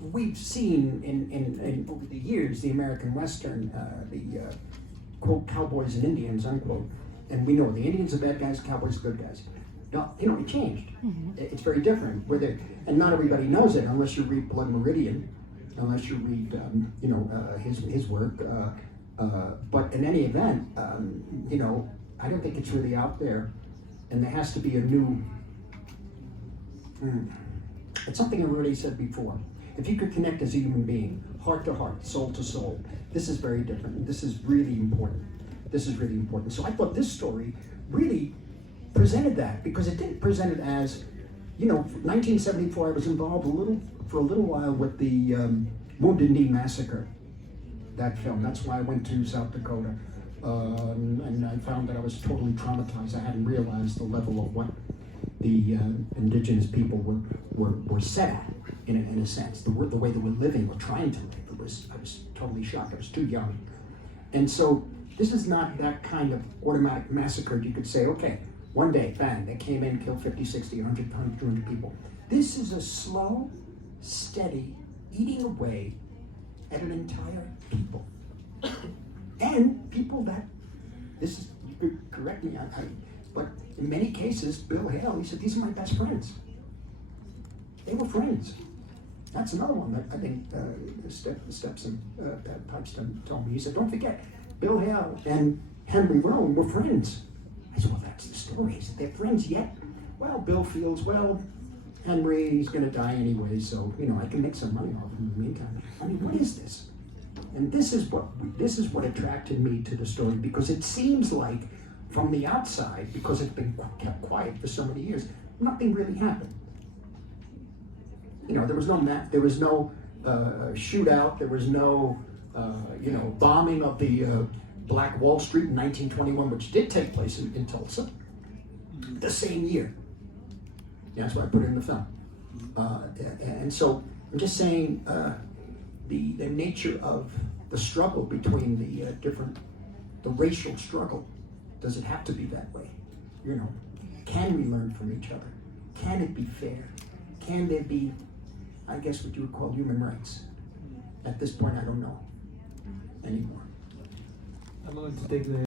we've seen in over the years the American Western, the quote, cowboys and Indians, unquote, and we know the Indians are bad guys, cowboys are good guys. No, you know, it changed. It's very different. And not everybody knows it unless you read Blood Meridian, unless you read, you know, his work. But in any event, you know, I don't think it's really out there, and there has to be a new. It's something I've already said before. If you could connect as a human being, heart to heart, soul to soul, this is very different. This is really important. This is really important. So I thought this story really presented that, because it didn't present it as, you know, 1974, I was involved for a little while with the Wounded Knee Massacre, that film. That's why I went to South Dakota. And I found that I was totally traumatized. I hadn't realized the level of what the indigenous people were set at, in a sense. The way they were living or trying to live. I was totally shocked. I was too young. And so this is not that kind of automatic massacre. You could say, okay, one day, bang, they came in, killed 50, 60, 100, 200 people. This is a slow, steady eating away at an entire people. And people that, this is, you could correct me, but in many cases, Bill Hale, he said, these are my best friends. They were friends. That's another one that I think Pipestone told me. He said, don't forget, Bill Hale and Henry Roan were friends. I said, well, that's the story. He said, they're friends yet. Well, Bill feels, well, Henry's going to die anyway, so, you know, I can make some money off him in the meantime. I mean, what is this? And this is what attracted me to the story, because it seems like from the outside, because it's been kept quiet for so many years, nothing really happened. You know, there was no shootout, there was no you know, bombing of the Black Wall Street in 1921, which did take place in Tulsa the same year. Yeah, that's why I put it in the film. And so I'm just saying the nature of the struggle between the racial struggle. Does it have to be that way? You know, can we learn from each other? Can it be fair? Can there be, I guess, what you would call human rights? At this point, I don't know anymore. I'm going to take the